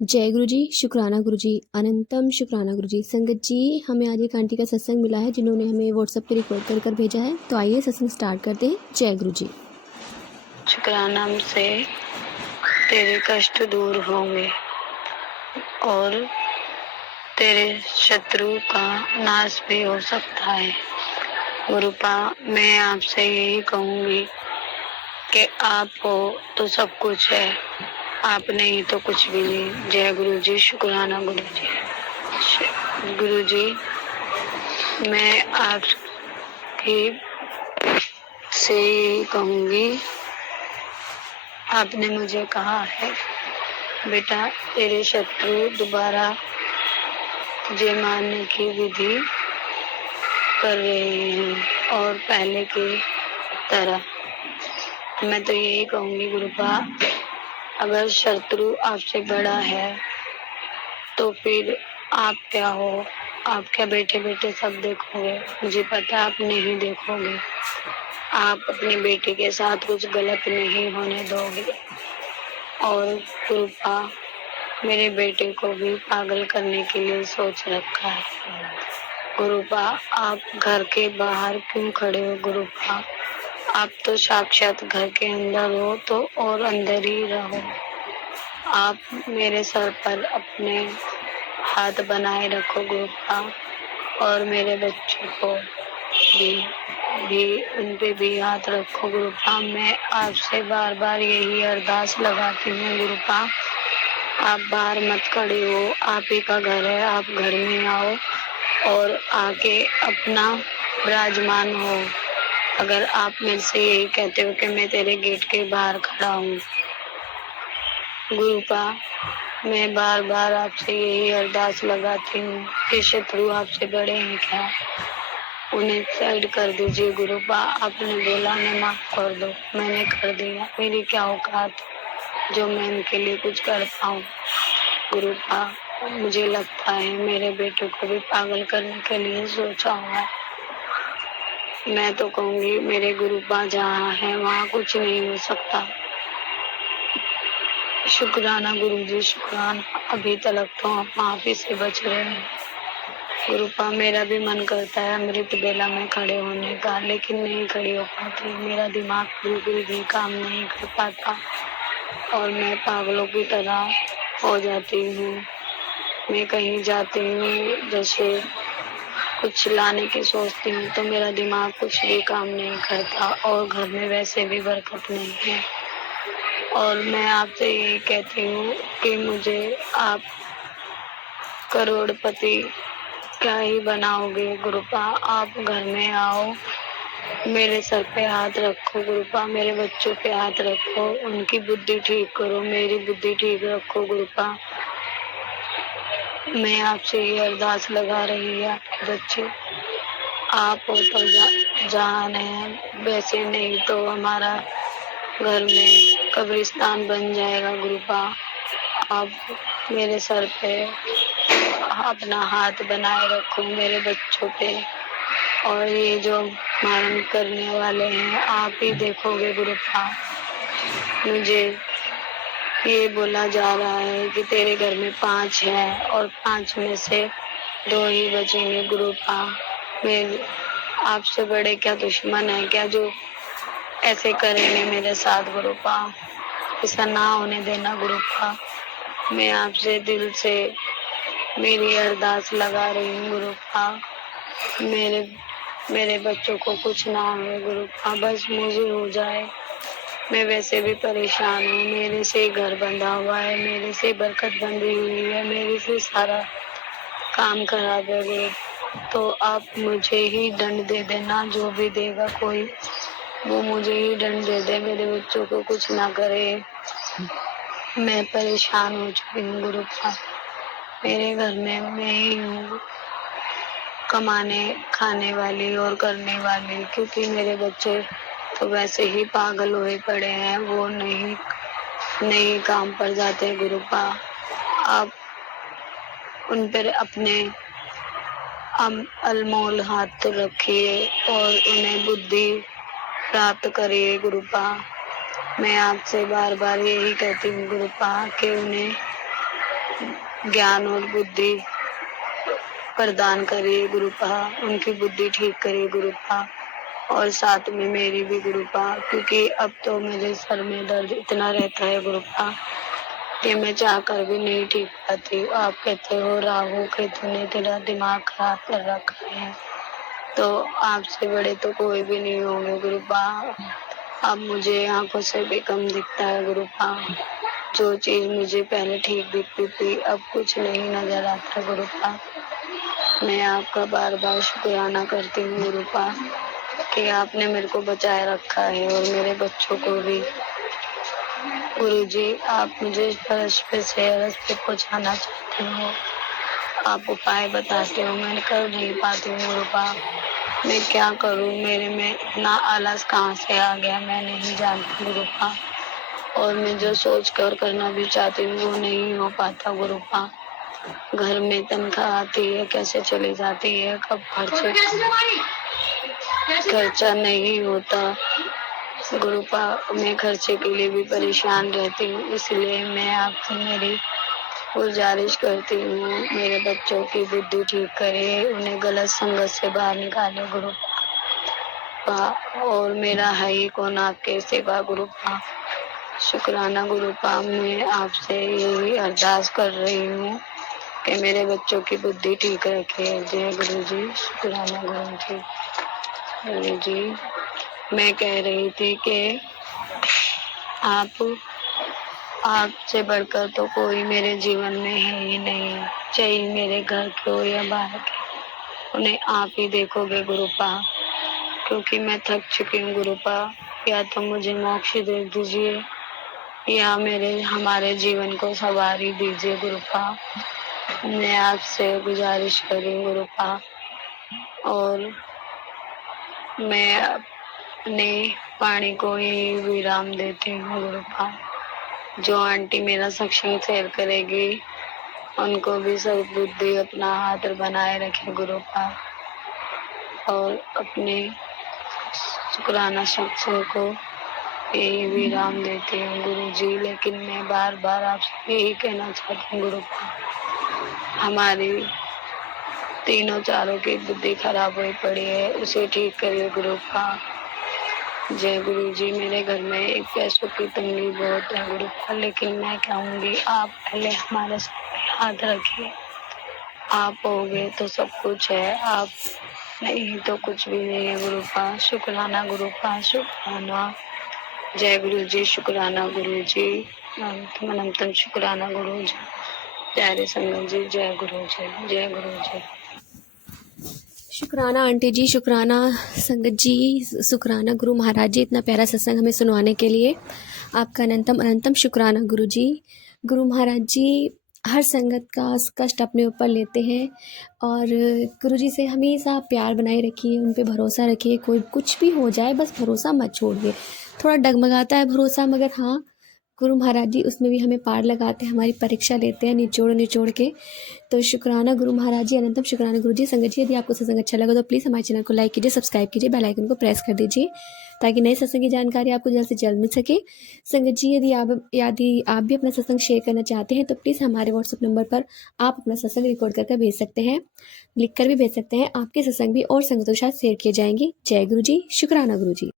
जय गुरु जी, शुक्राना गुरु जी, अनंतम शुक्राना गुरु जी। संगत जी, हमें आज एक आंटी का सत्संग मिला है जिन्होंने हमें व्हाट्सएप पे रिकॉर्ड कर भेजा है। तो आइए सत्संग स्टार्ट करते हैं। जय गुरु जी। शुक्राना से तेरे कष्ट दूर होंगे और तेरे शत्रु का नाश भी हो सकता है। गुरुपा, मैं आपसे यही कहूंगी कि आप हो तो सब कुछ है, आप नहीं तो कुछ भी नहीं। जय गुरु जी, शुक्राना गुरु जी। गुरु जी, मैं आपकी से यही कहूंगी, आपने मुझे कहा है बेटा तेरे शत्रु दोबारा तुझे मारने की विधि कर रहे हैं और पहले की तरह। मैं तो यही कहूंगी गुरुपा, अगर शत्रु आपसे बड़ा है तो फिर आप क्या हो? आप क्या बैठे बैठे सब देखोगे? मुझे पता है आप नहीं देखोगे। आप अपनी बेटी के साथ कुछ गलत नहीं होने दोगे। और गुरुपा, मेरे बेटे को भी पागल करने के लिए सोच रखा है। गुरुपा, आप घर के बाहर क्यों खड़े हो? गुरुपा, आप तो साक्षात घर के अंदर हो, तो और अंदर ही रहो। आप मेरे सर पर अपने हाथ बनाए रखो गुरुपा, और मेरे बच्चों को भी उन पे भी हाथ रखो गुरुपा। मैं आपसे बार बार यही अरदास लगाती हूँ गुरुपा, आप बाहर मत खड़े हो, आप ही का घर है, आप घर में आओ और आके अपना विराजमान हो। अगर आप मेरे से यही कहते हो कि मैं तेरे गेट के बाहर खड़ा हूँ गुरुपा, मैं बार बार आपसे यही अरदास लगाती हूँ कि शत्रु आपसे बड़े हैं क्या? उन्हें साइड कर दीजिए गुरुपा। आपने बोला मैं माफ कर दो, मैंने कर दिया। मेरी क्या औकात जो मैं उनके लिए कुछ कर पाऊँ गुरुपा। मुझे लगता है मेरे बेटे को भी पागल करने के लिए सोचा हुआ। मैं तो कहूँगी मेरे गुरुपा जहाँ है वहाँ कुछ नहीं हो सकता। शुक्राना गुरु जी, शुक्राना। अभी तक तो हम आप ही से बच रहे हैं गुरुपा। मेरा भी मन करता है अमृत बेला में खड़े होने का, लेकिन नहीं खड़ी हो पाती। मेरा दिमाग बिल्कुल भी काम नहीं कर पाता और मैं पागलों की तरह हो जाती हूँ। मैं कहीं जाती हूँ जैसे कुछ लाने की सोचती हूँ तो मेरा दिमाग कुछ भी काम नहीं करता, और घर में वैसे भी बरकत नहीं है। और मैं आपसे यही कहती हूँ कि मुझे आप करोड़पति क्या ही बनाओगे गुरुपा। आप घर में आओ, मेरे सर पे हाथ रखो गुरुपा, मेरे बच्चों पे हाथ रखो, उनकी बुद्धि ठीक करो, मेरी बुद्धि ठीक रखो गुरुपा। मैं आपसे ये अरदास लगा रही है आपके बच्चे, आप हो तो जान है, वैसे नहीं तो हमारा घर में कब्रिस्तान बन जाएगा गुरुपा। आप मेरे सर पे अपना हाथ बनाए रखो, मेरे बच्चों पे, और ये जो मारण करने वाले हैं आप ही देखोगे गुरुपा। मुझे ये बोला जा रहा है कि तेरे घर में 5 हैं और 5 में से 2 ही बचेंगे गुरुपा। मेरे आपसे बड़े क्या दुश्मन है क्या जो ऐसे करेंगे मेरे साथ गुरुपा? ऐसा ना होने देना गुरुपा। मैं आपसे दिल से मेरी अरदास लगा रही हूँ गुरुपा, मेरे मेरे बच्चों को कुछ ना हो गुरुपा, बस मुझे हो जाए। मैं वैसे भी परेशान हूँ, मेरे से घर बंधा हुआ है, मेरे से बरकत बंधी हुई है, मेरे से सारा काम खराब है गुरु। तो आप मुझे ही दंड दे देना, जो भी देगा कोई वो मुझे ही दंड दे दे, मेरे बच्चों को कुछ ना करे। मैं परेशान हो चुकी हूँ गुरुपा। मेरे घर में मैं ही हूँ कमाने खाने वाली और करने वाली, क्योंकि मेरे बच्चे तो वैसे ही पागल हुए पड़े हैं, वो नहीं काम पर जाते गुरुपा। आप उन पर अपने अनमोल हाथ रखिए और उन्हें बुद्धि प्राप्त करिए गुरुपा। मैं आपसे बार बार यही कहती हूँ गुरुपा कि उन्हें ज्ञान और बुद्धि प्रदान करिए गुरुपा, उनकी बुद्धि ठीक करिए गुरुपा, और साथ में मेरी भी गुरुपा, क्योंकि अब तो मेरे सर में दर्द इतना रहता है गुरुपा कि मैं चाह कर भी नहीं ठीक पाती। आप कहते हो राहु केतु ने तेरा दिमाग खराब कर रखा है, तो आपसे बड़े तो कोई भी नहीं होंगे गुरुपा। अब मुझे आंखों से भी कम दिखता है गुरुपा। जो चीज मुझे पहले ठीक दिखती थी अब कुछ नहीं नजर आता गुरुपा। मैं आपका बार बार शुक्राना करती हूँ गुरुपा कि आपने मेरे को बचाए रखा है और मेरे बच्चों को भी। गुरुजी, आप मुझे रास्ते से रास्ते पहुँचाना चाहते हो, आप उपाय बताते हो, मैं कर नहीं पाती हूँ गुरुपा। मैं क्या करूँ, मेरे में इतना आलस कहाँ से आ गया मैं नहीं जानती गुरुपा, और मैं जो सोच कर करना भी चाहती हूँ वो नहीं हो पाता गुरुपा। घर में तनख्वाह आती है कैसे चली जाती है, कब खर्चा नहीं होता गुरुपा। मैं खर्चे के लिए भी परेशान रहती हूँ, इसलिए मैं आपसे मेरी गुजारिश करती हूँ मेरे बच्चों की बुद्धि ठीक करे, उन्हें गलत संगत से बाहर निकाले गुरुपा, और मेरा है ही कौन आपके सिवा गुरुपा। शुक्राना गुरुपा, मैं आपसे यही अरदास कर रही हूँ कि मेरे बच्चों की बुद्धि ठीक रखे। जय गुरु जी, शुक्राना गुरु जी। गुरु जी, मैं कह रही थी कि आपसे बढ़कर तो कोई मेरे जीवन में है ही नहीं, चाहे मेरे घर के हो या बाहर के, उन्हें आप ही देखोगे गुरुपा, क्योंकि मैं थक चुकी हूँ गुरुपा। या तो मुझे मोक्ष दे दीजिए या हमारे जीवन को संवार ही दीजिए गुरुपा। मैं आपसे गुजारिश करूँ गुरुपा, और मैं अपने वाणी को ही विराम देती हूँ गुरुपा। जो आंटी मेरा सत्संग शेयर करेगी उनको भी सब बुद्धि अपना हाथ बनाए रखे गुरुपा, और अपने शुक्राना सत्संग को यही विराम देती हूँ गुरु जी। लेकिन मैं बार बार आपसे यही कहना चाहती हूँ गुरुपा, हमारी तीनों चारों की बुद्धि खराब हुई पड़ी है, उसे ठीक करिए गुरुपा। जय गुरु जी। मेरे घर में एक पैसों की तंगी बहुत है गुरुपा, लेकिन मैं कहूँगी आप पहले हमारे सर पे हाथ रखिए। आप होगे तो सब कुछ है, आप नहीं तो कुछ भी नहीं है गुरुपा। शुक्राना गुरुपा, शुक्राना। जय गुरु जी, शुक्राना गुरु जी, अनंतम शुक्राना गुरु जी। प्यारे संगत जी, जय गुरु जी, जय गुरु जी। शुक्राना आंटी जी, शुक्राना संगत जी, शुक्राना गुरु महाराज जी, इतना प्यारा सत्संग हमें सुनवाने के लिए आपका अनंतम अनंतम शुक्राना गुरु जी। गुरु महाराज जी हर संगत का कष्ट अपने ऊपर लेते हैं, और गुरु जी से हमेशा प्यार बनाए रखिए, उन पे भरोसा रखिए, कोई कुछ भी हो जाए बस भरोसा मत छोड़िए। थोड़ा डगमगाता है भरोसा, मगर हाँ गुरु महाराज जी उसमें भी हमें पार लगाते हैं, हमारी परीक्षा लेते हैं निचोड़ निचोड़ के। तो शुक्राना गुरु महाराज जी, अनंतम शुक्राना गुरु जी। संगत जी, यदि आपको सत्संग अच्छा लगा तो प्लीज़ हमारे चैनल को लाइक कीजिए, सब्सक्राइब कीजिए, बेल आइकन को प्रेस कर दीजिए, ताकि नए सत्संग की जानकारी आपको जल्द से जल्द मिल सके। संगत जी, यदि आप भी अपना सत्संग शेयर करना चाहते हैं तो प्लीज़ हमारे व्हाट्सएप नंबर पर आप अपना सत्संग रिकॉर्ड करके भेज सकते हैं, लिख कर भी भेज सकते हैं। आपके सत्संग भी और संगतों के साथ शेयर किए जाएंगे। जय गुरु जी, शुक्राना गुरु जी।